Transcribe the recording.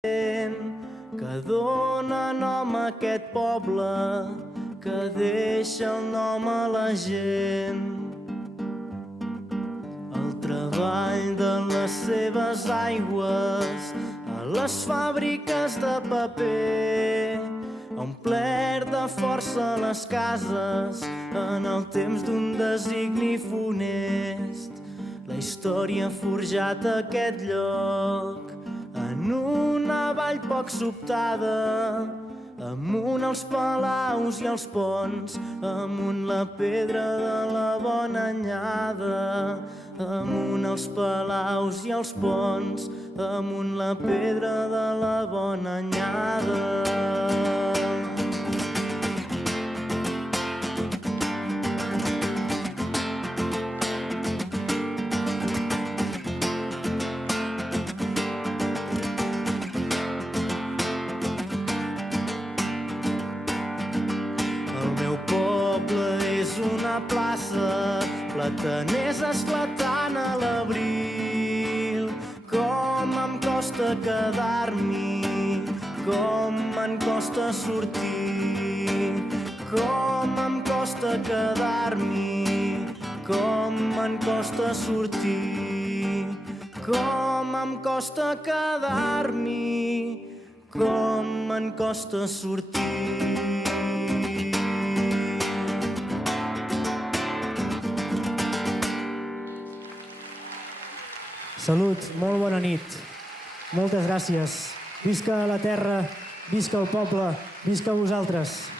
que dóna nom a aquest poble, que deixa el nom a la gent. El treball de les seves aigües a les fàbriques de paper ha omplert de força les cases en el temps d'un designi funest. La història ha forjat aquest lloc en una vall poc sobtada, amunt els palaus i els ponts, amunt la pedra de la bona anyada. Amunt els palaus i els ponts, amunt la pedra de la bona anyada. Una plaça, plataners esclatant a l'abril. Com em costa quedar-m'hi, com em costa sortir. Com em costa quedar-m'hi, com em costa sortir. Com em costa quedar-m'hi, com em costa sortir. Salut, molt bona nit. Moltes gràcies. Visca la terra, visca el poble, visca vosaltres.